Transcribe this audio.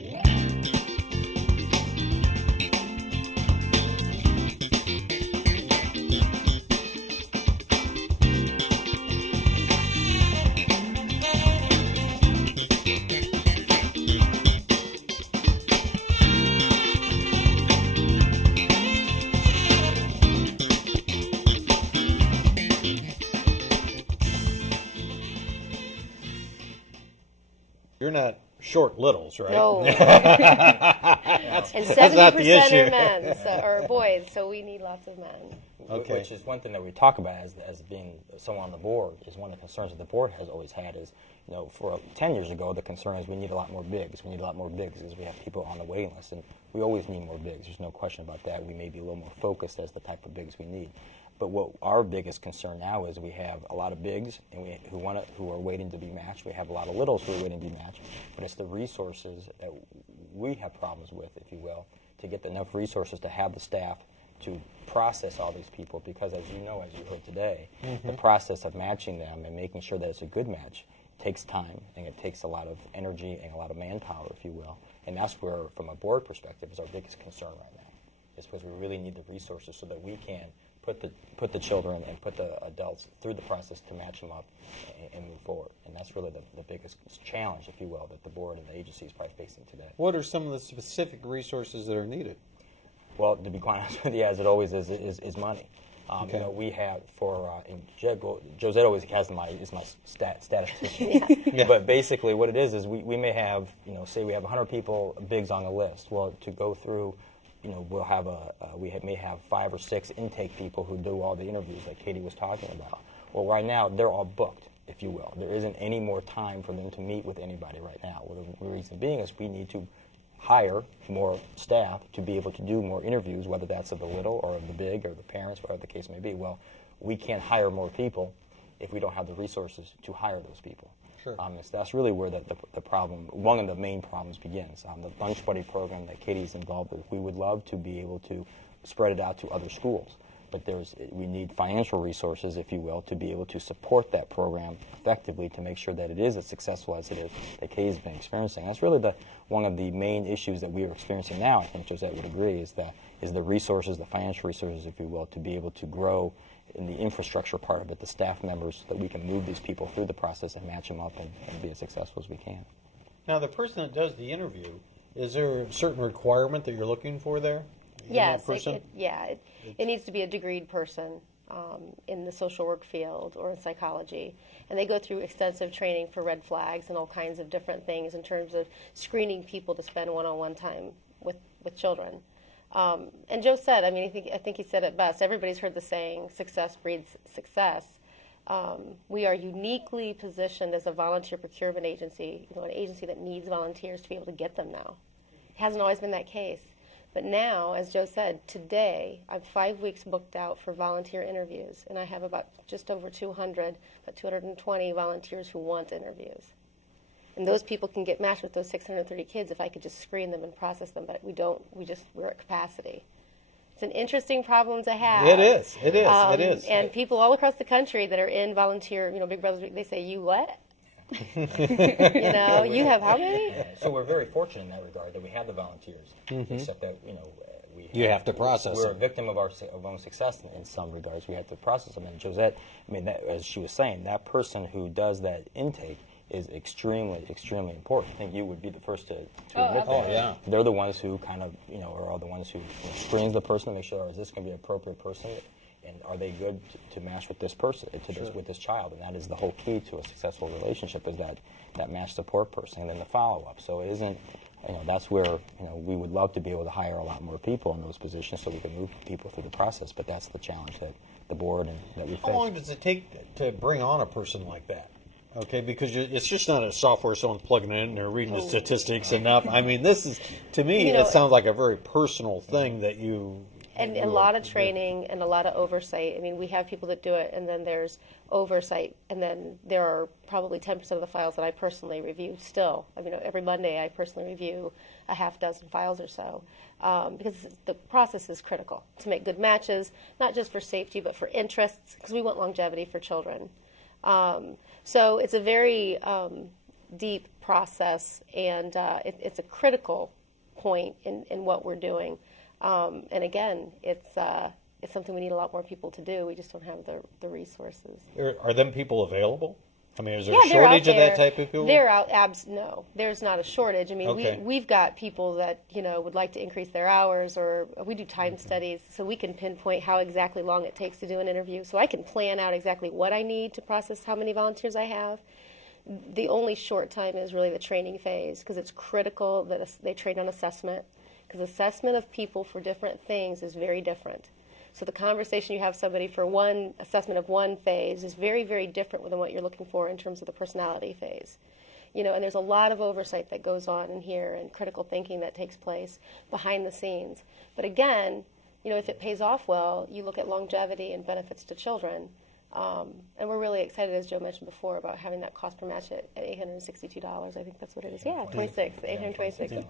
You're not short littles, right? No. That's And not the 70% issue. are men, or boys, so we need lots of men. Okay. Which is one thing that we talk about as being someone on the board, is one of the concerns that the board has always had is, for 10 years ago, the concern is we need a lot more bigs. We need a lot more bigs because we have people on the waiting list, and we always need more bigs. There's no question about that. We may be a little more focused as the type of bigs we need. But what our biggest concern now is we have a lot of bigs and who are waiting to be matched. We have a lot of littles who are waiting to be matched. But it's the resources that we have problems with, if you will, to get enough resources to have the staff to process all these people. Because as you know, as you heard today, the process of matching them and making sure that it's a good match takes time, and it takes a lot of energy and a lot of manpower, if you will. And that's where, from a board perspective, is our biggest concern right now. It's because we really need the resources so that we can put the children and put the adults through the process to match them up and move forward. And that's really the biggest challenge, if you will, that the board and the agency is probably facing today. What are some of the specific resources that are needed? Well, to be quite honest with you, as it always is money. Okay. We have Josette always has my statistician. Yeah. But basically what it is we may have, say we have 100 people, bigs on the list. Well, to go through, we'll have may have 5 or 6 intake people who do all the interviews like Katie was talking about. Well, right now they're all booked, if you will. There isn't any more time for them to meet with anybody right now. Well, the reason being is we need to hire more staff to be able to do more interviews, whether that's of the little or of the big or the parents, whatever the case may be. Well, we can't hire more people if we don't have the resources to hire those people. Sure. That's really where the problem, one of the main problems begins. The Lunch Buddy program that Katie's involved with, we would love to be able to spread it out to other schools. But we need financial resources, if you will, to be able to support that program effectively to make sure that it is as successful as it is that Katie's been experiencing. That's really one of the main issues that we are experiencing now. I think Josette would agree is the resources, the financial resources, if you will, to be able to grow in the infrastructure part of it, the staff members, so that we can move these people through the process and match them up and be as successful as we can. Now, the person that does the interview, is there a certain requirement that you're looking for there? Yes, it needs to be a degreed person in the social work field or in psychology. And they go through extensive training for red flags and all kinds of different things in terms of screening people to spend one-on-one time with children. And Josette, I think he said it best. Everybody's heard the saying, success breeds success. We are uniquely positioned as a volunteer procurement agency, an agency that needs volunteers to be able to get them now. It hasn't always been that case. But now, as Joe said, today I'm 5 weeks booked out for volunteer interviews, and I have just over 200, about 220 volunteers who want interviews. And those people can get matched with those 630 kids if I could just screen them and process them, but we don't. We're at capacity. It's an interesting problem to have. It is. It is. And people all across the country that are in volunteer, Big Brothers, they say, "You what?" You have how many? So we're very fortunate in that regard that we have the volunteers, except that you have to process We're them. a victim of our own success in some regards. We have to process them. And Josette, as she was saying, that person who does that intake is extremely, extremely important. I think you would be the first to admit that. Oh, yeah. They're the ones who kind of, are the ones who screens the person to make sure, is this going to be an appropriate person? And are they good to match with this person, with this child? And that is the whole key to a successful relationship, is that match support person and then the follow-up. So it isn't, that's where, we would love to be able to hire a lot more people in those positions so we can move people through the process. But that's the challenge that the board and that we face. How long does it take to bring on a person like that? Okay, because it's just not a software someone's plugging in and they're reading the statistics enough. I mean, this is, to me, it sounds like a very personal thing that you... And a lot of training and a lot of oversight. I mean, we have people that do it, and then there's oversight, and then there are probably 10% of the files that I personally review still. I mean, every Monday I personally review a half dozen files or so, because the process is critical to make good matches, not just for safety, but for interests, because we want longevity for children. So it's a very deep process, and it's a critical point in what we're doing. And again, it's something we need a lot more people to do. We just don't have the resources. Are them people available? I mean, is there Yeah, a they're out shortage of there. that type of people? They're out. No, there's not a shortage. I mean, Okay. we've got people that would like to increase their hours, or we do time studies, so we can pinpoint how exactly long it takes to do an interview. So I can plan out exactly what I need to process how many volunteers I have. The only short time is really the training phase, because it's critical that they train on assessment, because assessment of people for different things is very different. So the conversation you have somebody for one assessment of one phase is very, very different than what you're looking for in terms of the personality phase. And there's a lot of oversight that goes on in here and critical thinking that takes place behind the scenes. But again, if it pays off well, you look at longevity and benefits to children. And we're really excited, as Joe mentioned before, about having that cost per match at $862. I think that's what it is. Yeah, 26, 826.